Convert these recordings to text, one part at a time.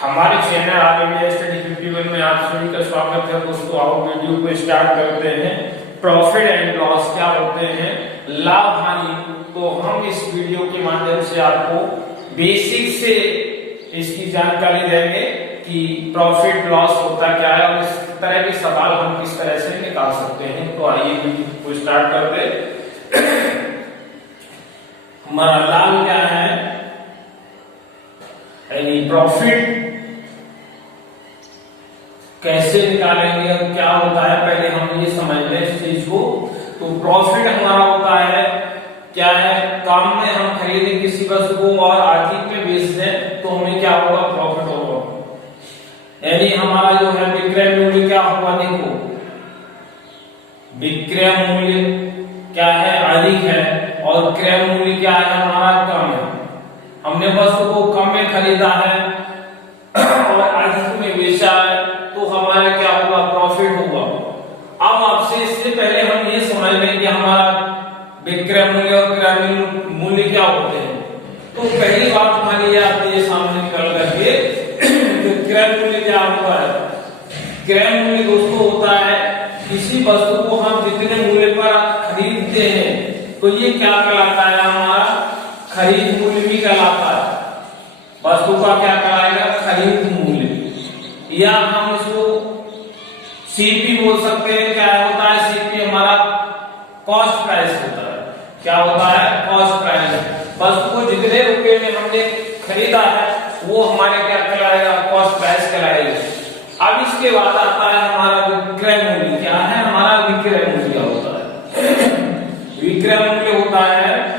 हमारे channel R India study 51 में आप सभी का स्वागत है दोस्तों। आओ वीडियो को स्टार्ट करते हैं। प्रॉफिट एंड लॉस क्या होते हैं, लाभ हानि। तो हम इस वीडियो के माध्यम से आपको बेसिक से इसकी जानकारी देंगे कि प्रॉफिट लॉस होता क्या है और इस तरह के सवाल हम किस तरह से निकाल सकते हैं। तो आइए वीडियो को स्टार्ट करते हैं। हमारा लाभ क्या है, यानी प्रॉफिट कैसे निकालेंगे और क्या होता है, पहले हम ये समझ लें इस चीज को। तो प्रॉफिट हमारा होता है क्या है, काम में हम खरीदें किसी वस्तु को और अधिक में बेच दें तो हमें क्या होगा, प्रॉफिट होगा। यानी हमारा जो है विक्रय मूल्य क्या होगा, देखो विक्रय मूल्य क्या है, अधिक है, और क्रय मूल्य क्या है, हमारा कम है। हमने वस्तु को कम में खरीदा है और अधिक में बेचा है तो हमारा क्या होगा, प्रॉफिट होगा। अब आपसे इससे पहले हम ये समझ लें कि हमारा विक्रय मूल्य और क्रय मूल्य क्या होते हैं। तो पहली बात हमारी ये आती है सामने निकल करके तो क्रय मूल्य क्या होता है। क्रय मूल्य दोस्तों होता है किसी वस्तु को हम जितने मूल्य पर खरीदते हैं तो ये क्या कहलाता है, हमारा खरीद मूल्य भी कहलाता है। वस्तु का क्या कहलाएगा, खरीद मूल्य, या हम इसको सीपी बोल सकते हैं। क्या होता है सीपी, हमारा कॉस्ट प्राइस होता है। क्या होता है, कॉस्ट प्राइस। वस्तु को जितने रुपए में हमने खरीदा है वो हमारे क्या कहलाएगा, कॉस्ट प्राइस कहलाएगा। अब इसके बाद आता है हमारा विक्रय मूल्य। क्या है, हमारा विक्रय मूल्य होता है। विक्रय मूल्य होता है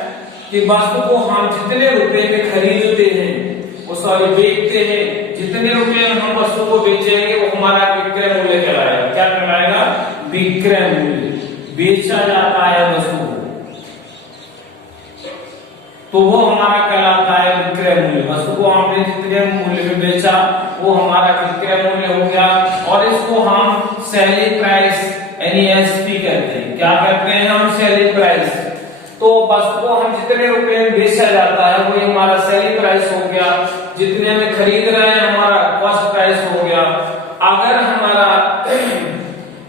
कि वस्तु को हम जितने रुपए में खरीदते हैं, वो सॉरी बेचते हैं, जितने रुपए में हम वस्तु को बेचेंगे वो हमारा विक्रय मूल्य कहलाएगा। क्या कहलाएगा, विक्रय मूल्य। बेचा जाता है वस्तु को तो वो हमारा कहलाता है विक्रय मूल्य। वस्तु को हमने जितने मूल्य में बेचा वो हमारा विक्रय मूल्य हो गया। और इसको हम सेलिंग प्राइस यानी एसपी कहते हैं। क्या कहते हैं हम, सेलिंग प्राइस। तो वस्तु को हम जितने रुपए में बेचा जाता है वही हमारा सेलिंग प्राइस हो गया। जितने में खरीद रहे हैं हमारा कॉस्ट प्राइस हो गया। अगर हमारा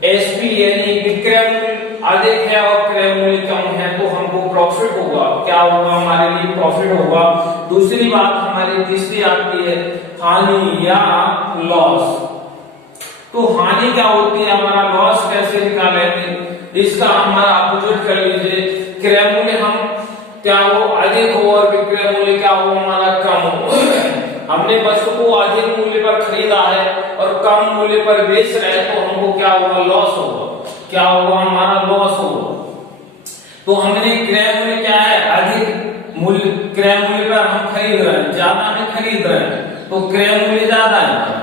एसपी यानी विक्रय मूल्य अधिक है और क्रय मूल्य कम है तो हमको प्रॉफिट होगा। क्या होगा, हमारे लिए प्रॉफिट होगा। दूसरी बात हमारी तीसरी आती है हानि या लॉस। तो हानि क्या होती है, हमारा लॉस कैसे निकालेंगे, इसका हमारा अपोजिट कर लीजिए। क्रय मूल्य हम क्या हो, अधिक हो, और विक्रय मूल्य क्या हो, हमारा कम हो। हमने वस्तु को अधिक मूल्य पर खरीदा है और कम मूल्य पर बेच रहे हैं तो हमको क्या होगा, लॉस होगा। क्या होगा, हमारा लॉस होगा। तो हमने क्रय मूल्य क्या है, अधिक मूल्य, क्रय मूल्य पर हम खरीद रहे हैं, ज्यादा में खरीद रहे हैं तो क्रय मूल्य ज्यादा है।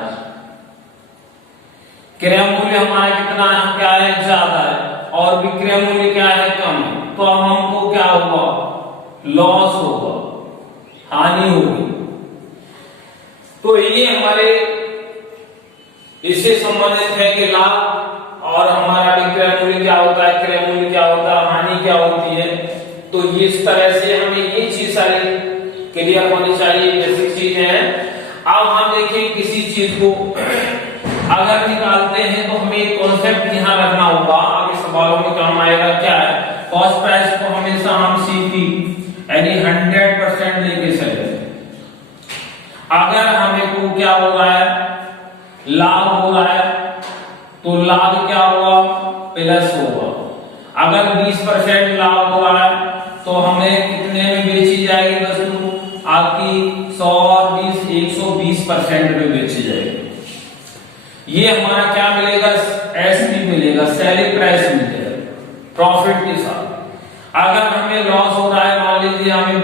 क्रय मूल्य हमारा कितना है, क्या है, ज्यादा है, और विक्रय मूल्य क्या है, कम है। तो अब हमको क्या होगा, लॉस होगा, हानि होगी। तो ये हमारे इससे संबंधित है कि लाभ और हमारा विक्रय मूल्य क्या होता है, क्रय मूल्य क्या होता है, हानि क्या होती है। तो ये इस तरह से हमें ये चीज सारी क्लियर होनी चाहिए, बेसिक चीज है। अब हम देखिए किसी चीज को अगर निकालते हैं तो हमें एक कॉन्सेप्ट ध्यान रखना होगा, आगे सवालों में काम आएगा। क्या है, कॉस्ट प्राइस को हमेशा हम सीपी यानी 100% लेके चले। अगर हमें को क्या हो रहा है, लाभ हो रहा है तो लाभ क्या होगा, प्लस होगा। अगर 20% लाभ हो रहा है तो हमें कितने में बेची जाएगी वस्तु, आपकी 100 और 20 120% में बेची जाएगी। ये हमारा क्या मिलेगा, एसपी मिलेगा, सेलिंग प्राइस मिलेगा प्रॉफिट के साथ। अगर हमें लॉस हो रहा है, मान लीजिए हमें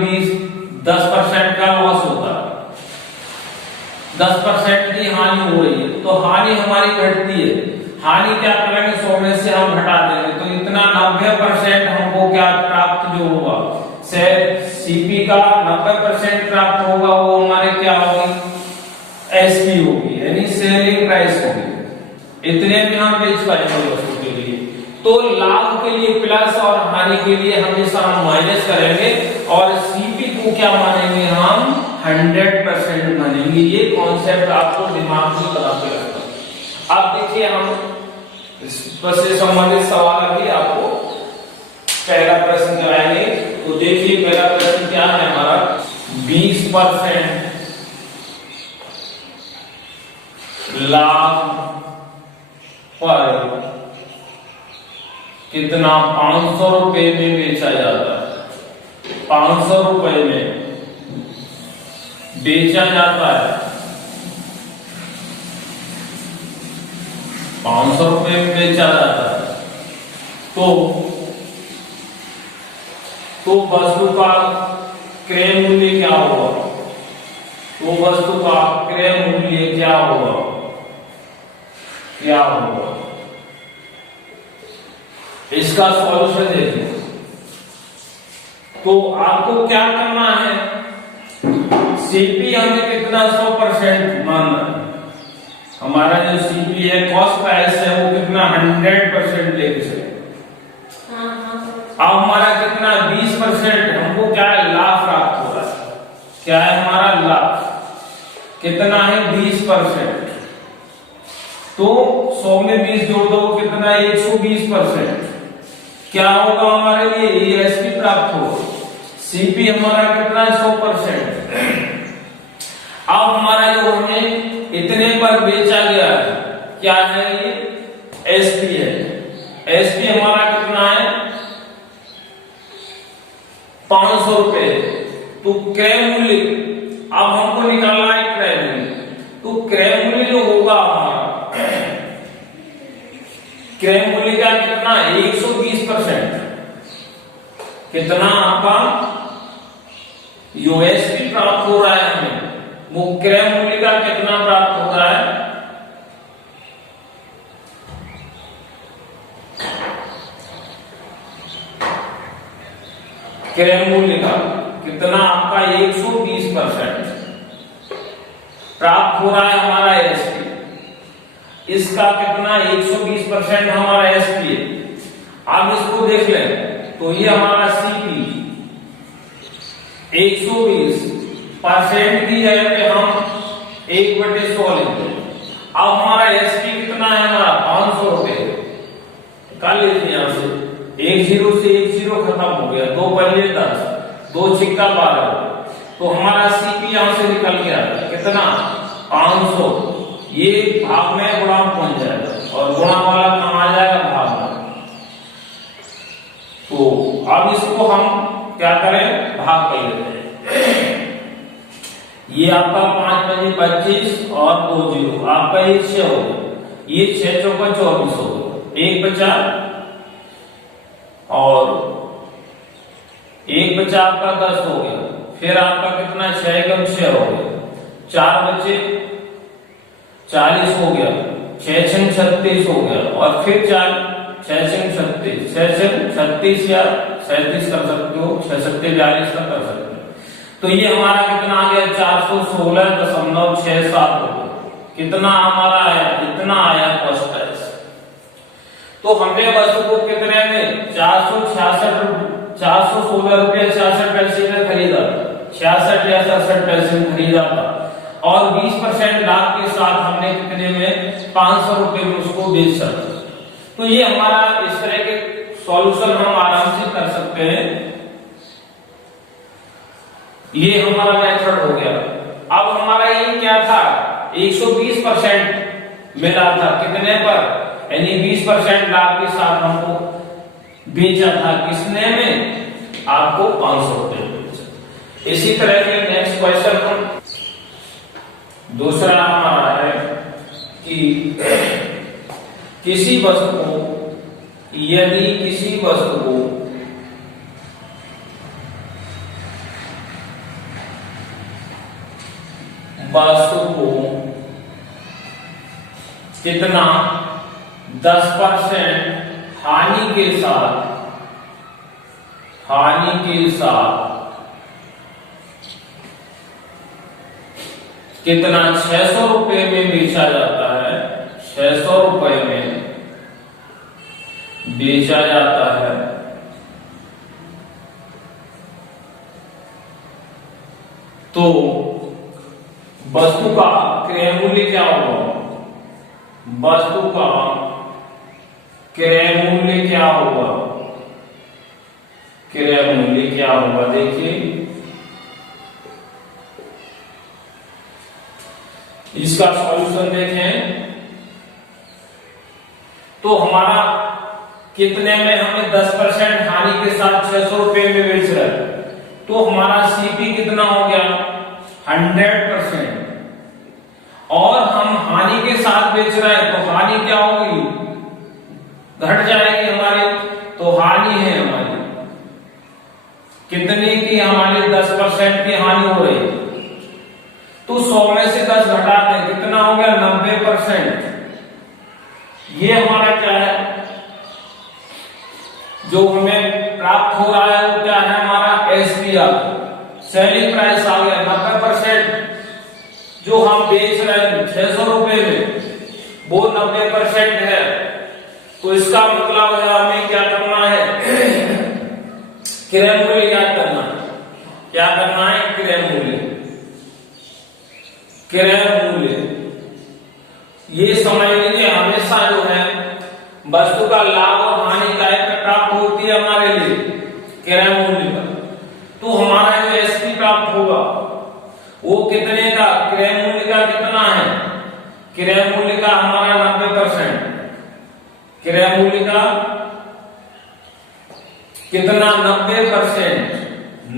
10% का लॉस होता है, 10% की हानि हो रही है तो हानि हमारी घटती है। हानि क्या करेंगे, 100 में से हम घटा देंगे तो इतना 90% हमको क्या प्राप्त जो होगा, सीपी का 90% प्राप्त होगा, वो हमारे क्या होगी, एसपी होगी यानी सेलिंग प्राइस होगी। इतने में हम बेच पाएंगे वस्तु के लिए। तो लाभ के लिए प्लस और हानि के लिए हमेशा हम माइनस करेंगे और सीपी को क्या मानेंगे, हम 100% मानेंगे। ये कौन कॉन्सेप्ट आपको दिमाग में बना के रखना। अब देखिए हम बस से संबंधित सवाल अभी आपको पहला प्रश्न कराएंगे। तो देखिए पहला प्रश्न क्या है हमारा, 20% लाभ पर कितना 500 रुपए में बेचा जाता है, 500 रुपए में बेचा जाता है, 500 रुपए में बेचा जाता है। तो वस्तु का क्रय मूल्य क्या होगा, तो वस्तु का क्रय मूल्य क्या होगा, क्या होगा, इसका सॉल्यूशन देखिए। तो आपको क्या करना है, सीपी हमें कितना 100% मानना है, हमारा जो सीपी है कॉस्ट प्राइस है वो कितना 100% लेके चले। अब हमारा कितना 20% हमको क्या है लाभ प्राप्त हो रहा है, क्या है हमारा लाभ कितना है 20%। तो 100 में 20 जोड़ दो कितना 120%। क्या होगा हमारे लिए एएसपी प्राप्त होगा, सीपी हमारा कितना है 100%। अब हमारा जो हमें इतने पर बेचा गया है क्या है ये एसपी है, एसपी हमारा कितना है 500 रुपए। तो क्रय मूल्य अब हमको निकालना है क्रय मूल्य, तो क्रय मूल्य जो होगा हमारा क्रय मूल्य का कितना 120%, कितना आपका यूएसपी प्राप्त हो रहा है हमें, वो क्रय मूल्य का कितना प्राप्त हो रहा है, क्रय मूल्य का कितना आपका 120% प्राप्त हो रहा है हमारा एसपी, इसका कितना 120% हमारा एसपी है। आप इसको देख लें तो ये हमारा सीपी 120% की जगह पे हम 1/100 लेते हैं। अब हमारा एसपी कितना है हमारा 500 रुपए, निकाल लीजिए यहां से 10 से 10 खत्म हो गया, 2 पहले 10, 2 छिक्का 12, तो हमारा सीपी यहां से निकल गया कितना 500, ये भाग में गुणा पहुंच जाएगा और गुणा वाला कहां आ जाएगा भाग में। तो अब इसको हम क्या करें भाग कर लेते हैं। ये आपका 5 × 25 और 2 0 आपका ये 6 हो गया, ये 6 × 4 = 24 हो गया, 1 बचा और 1 बचा आपका 10 हो गया, फिर आपका कितना 6 × 6 हो गया, 4 बचे 40 हो गया, 6 × 36 हो गया और फिर 4 6 × 36 6 × 36 या 37 कर सकते हो, 6 × 7 42 का कर सकते हो। तो ये हमारा कितना आ गया 416.67 हो गया, कितना हमारा आया, इतना आया कॉस्ट प्राइस। तो हमने वस्तु को कितने में 416 रुपये 66 पैसे में खरीदा, 66 या 67 पैसे में खरीदा था और 20% लाभ के साथ हमने कितने में 500 रुपए में उसको बेच सकते। तो ये हमारा इस तरह के सॉल्यूशन हम आराम से कर सकते हैं, ये हमारा मेथड हो गया। अब हमारा ये क्या था 120% मिला था कितने पर, यानी 20% लाभ के साथ हमको बेचा था किसने में, आपको 500 रुपए में बेचा। इसी तरह के नेक्स्ट क्वेश्चन हम दूसरा हमारा है कि किसी वस्तु को, यदि किसी वस्तु को कितना 10% हानि के साथ कितना 600 रुपए में बेचा जाता है, 600 रुपए में बेचा जाता है, तो वस्तु का क्रय मूल्य क्या होगा? वस्तु का क्रय मूल्य क्या होगा? क्रय मूल्य क्या होगा? देखिए इसका सॉल्यूशन देखें तो हमारा कितने में, हमें 10% हानि के साथ 600 रुपए में बेच रहा है, तो हमारा सीपी कितना हो गया? 100%। और हम हानि के साथ बेच रहे हैं तो हानि क्या होगी? घट जाएगी हमारी, तो हानि है हमारी कितने की? हमारी 10% की हानि हो रही है, तो 100 में से 10 घटा दें, कितना हो गया? 90%। ये हमारा क्या है जो हमें प्राप्त हो रहा है, वो क्या है? हमारा एसपीआर, सेलिंग प्राइस आ गया 90%। जो हम बेच रहे हैं 600 रुपए में, वो 90% है। तो इसका मतलब है हमें क्या करना है? क्रय मूल्य क्या करना है? क्या करना है? क्रय मूल्य। क्रय मूल्य ये समझ लीजिए, हमेशा जो है वस्तु का लाभ और हानि का प्राप्त होती है हमारे लिए क्रय मूल्य पर। तो हमारा जो एसपी प्राप्त होगा वो कितने का? क्रय मूल्य का कितना है? क्रय मूल्य का हमारा 90%। क्रय मूल्य का कितना? 90%।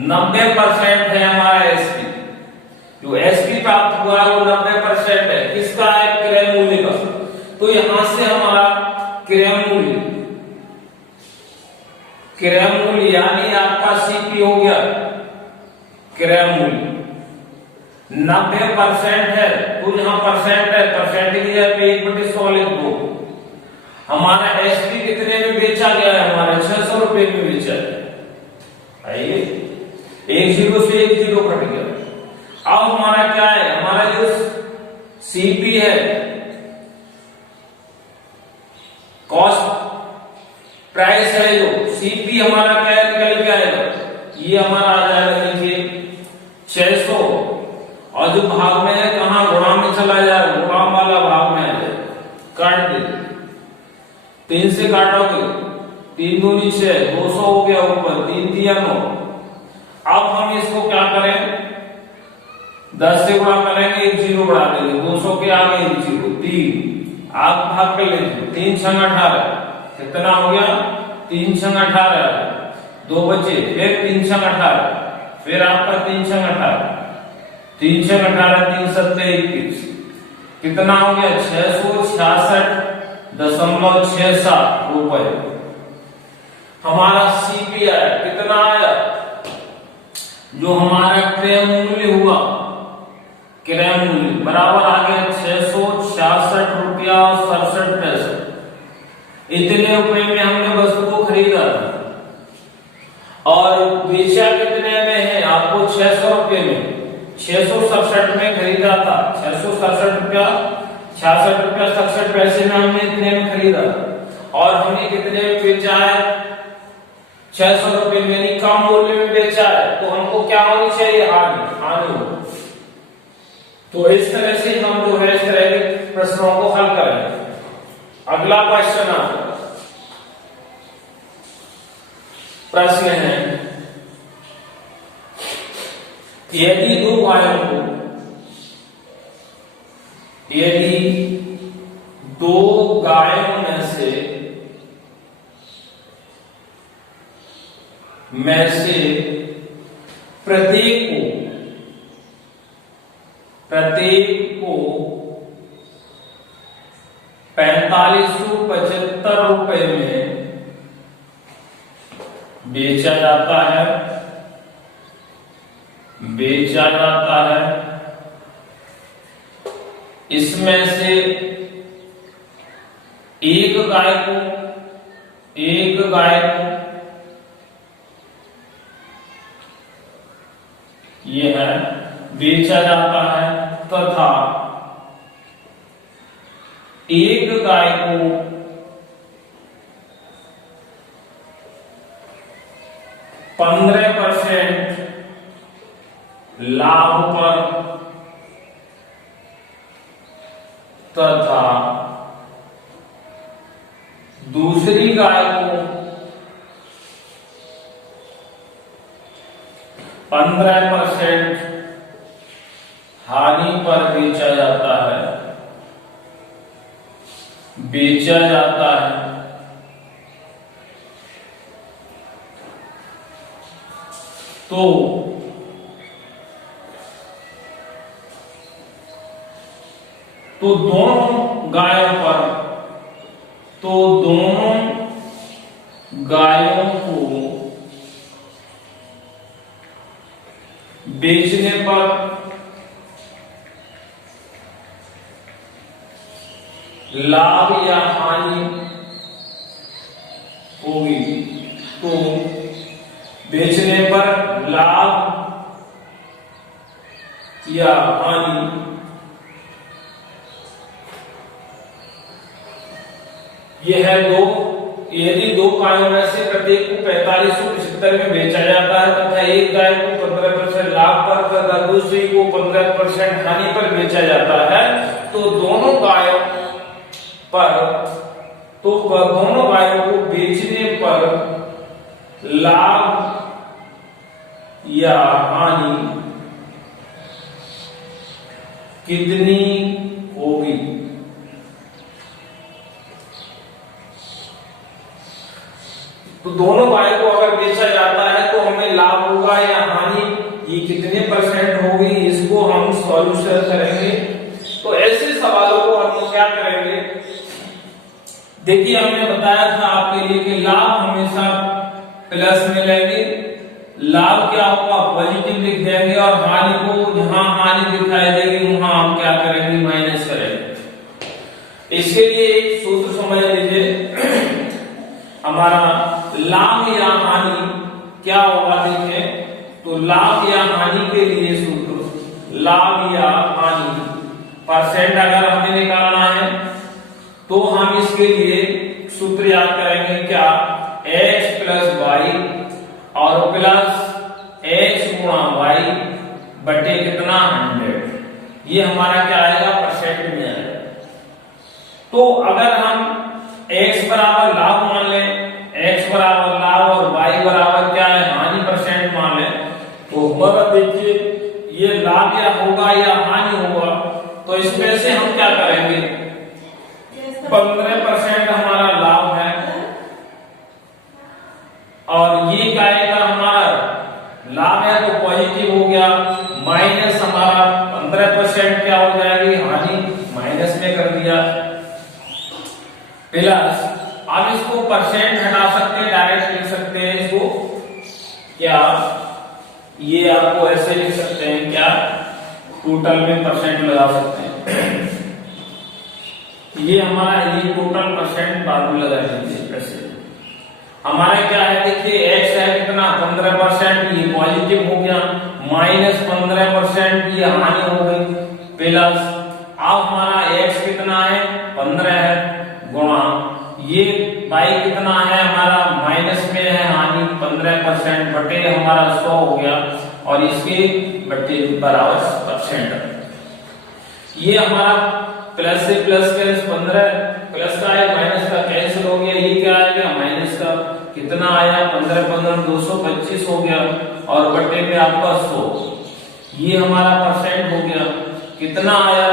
90% है हमारा एसपी। जो एसपी प्राप्त हुआ है वो 90% है। किसका है? क्रय मूल्य का। तो यहां से हमारा क्रय मूल्य यानी आपका सीपी हो गया क्रय मूल्य 90% है। तो यहां परसेंट है, परसेंट की जगह पे 1/100 लिख दो। हमारा एसपी कितने में बेचा गया है? हमारे 600 रुपए में बेचा है। आइए, 1 0 से 1 0 कट गया। अब हमारा क्या है? हमारा जो सीपी है, कॉस्ट प्राइस है, जो सीपी हमारा क्या निकल के आएगा? ये हमारा आ जाएगा, देखिए 600, और जो भाग में है कहां? गुणा में चला जाएगा, गुणाम वाला भाग में आ जाएगा। काट दे, 3 से काटोगे 3 दूनी 6, 200 हो गया ऊपर, 3 दिया 9। अब हम इसको क्या करें? 10 से गुणा करेंगे, 1 0 बढ़ा देंगे, 200 के आगे 1 0, 3 आप भाग कर लेंगे, 3 6 18, कितना हो गया? 3 6 18, 2 बचे, फिर 3 6 18, फिर आपका 3 6 18, 3 6 18, 3 7 21, कितना हो गया? 666.67 रुपए हमारा सीपी आया। कितना आया? जो हमारा क्रय मूल्य हुआ, क्रय मूल्य बराबर आ गया 666 रुपया 67 पैसे। इतने रुपए में हमने वस्तु को खरीदा और बेचा कितने में है? आपको 600 रुपए में, 667 में खरीदा था, 667 रुपया 66 रुपया 67 पैसे में हमने इतने में खरीदा, और हमने कितने में बेचा है? 600 रुपए में, यानी कम मूल्य में बेचा है। तो हमको क्या होनी चाहिए? हानि हो। तो इस तरह से हम जो है इस तरह के प्रश्नों को हल करेंगे। अगला क्वेश्चन आता है, प्रश्न है, यदि दो गायों में से प्रत्येक को 4575 रुपए में बेचा जाता है। इसमें से एक गाय को यह है बेचा जाता है, तथा एक गाय को 15% लाभ पर तथा दूसरी गाय को 15% हानि पर बेचा जाता है, तो दोनों गायों को बेचने पर लाभ या हानि होगी। तो बेचने पर लाभ या हानि यह है यदि दो गायों में से प्रत्येक को 4575 में बेचा जाता है तथा एक गाय को 15% लाभ पर तथा दूसरी को 15% हानि पर बेचा जाता है, तो दोनों गायों को बेचने पर लाभ या हानि कितनी होगी। तो दोनों गायों को अगर बेचा जाता है तो हमें लाभ होगा या हानि, ये कितने % होगी, इसको हम सॉल्यूशन करेंगे। तो ऐसे सवालों को हम क्या करेंगे, देखिए हमने बताया था आपके लिए कि लाभ हमेशा प्लस में लेंगे, लाभ क्या होगा पॉजिटिव लिख देंगे, और हानि को जहां हानि दिखाई देगी वहां हम क्या करेंगे माइनस करेंगे। इसके लिए एक सूत्र समझ लीजिए, हमारा लाभ या हानि क्या होगा, देखिए तो लाभ या हानि के लिए सूत्र, लाभ या हानि % अगर हमें निकालना है तो हम इसके लिए सूत्र याद करेंगे क्या, x प्लस वाई और प्लस x गुणा वाई बटे कितना 100, ये हमारा क्या आएगा % में आएगा। तो अगर हम x बराबर लाभ मान लें, x बराबर लाभ और y बराबर क्या है हानि % मान लें, तो हमारा देखिए ये लाभ या होगा या हानि होगा। तो इसमें से हम क्या करेंगे, 15% हमारा लाभ है और ये गाय का हमारा लाभ है तो पॉजिटिव हो गया, माइनस हमारा 15% क्या हो जाएगी हानि, माइनस में कर दिया, प्लस अब इसको % हटा सकते हैं, डायरेक्ट लिख सकते हैं इसको क्या, ये आपको ऐसे लिख सकते हैं क्या, टोटल में % लगा सकते हैं। ये हमारा ये टोटल % बाद में लगा दीजिए। ऐसे हमारा क्या है, देखिए x है कितना 15%, ये पॉजिटिव हो गया, माइनस 15% ये हानि हो गई, प्लस अब हमारा x कितना है 15 है, गुणा ये y कितना है हमारा माइनस में है हानि 15% बटे हमारा 100 हो गया, और इसके बटे बराबर %। ये हमारा प्लस से प्लस कैंसिल, 15 प्लस का है माइनस का कैंसिल हो गया, ये क्या आएगा माइनस का कितना आया 15 15 225 हो गया, और बटे में आपका 100, ये हमारा % हो गया, कितना आया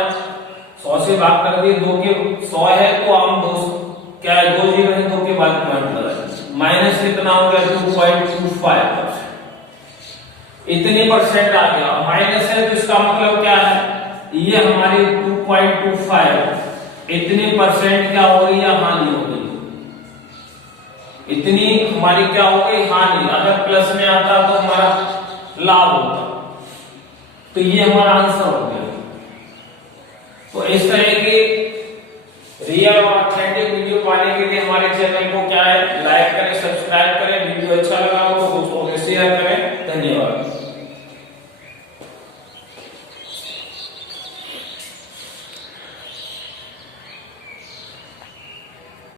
100 से भाग कर दिए, 2 के 100 है तो हम 2 क्या है 2 जीरो है, 2 के बाद पॉइंट लगा, माइनस कितना हो गया 2.25%, इतने % आ गया, माइनस है तो इसका मतलब क्या है, ये हमारी 2.25 इतनी % क्या हो रही है हानि हो गई, इतनी हमारी क्या हो गई हानि। अगर प्लस में आता तो हमारा लाभ होता, तो ये हमारा आंसर हो गया। तो इस तरह के रियल और ऑथेंटिक वीडियो पाने के लिए हमारे चैनल को क्या है लाइक करें, सब्सक्राइब करें, वीडियो अच्छा लगा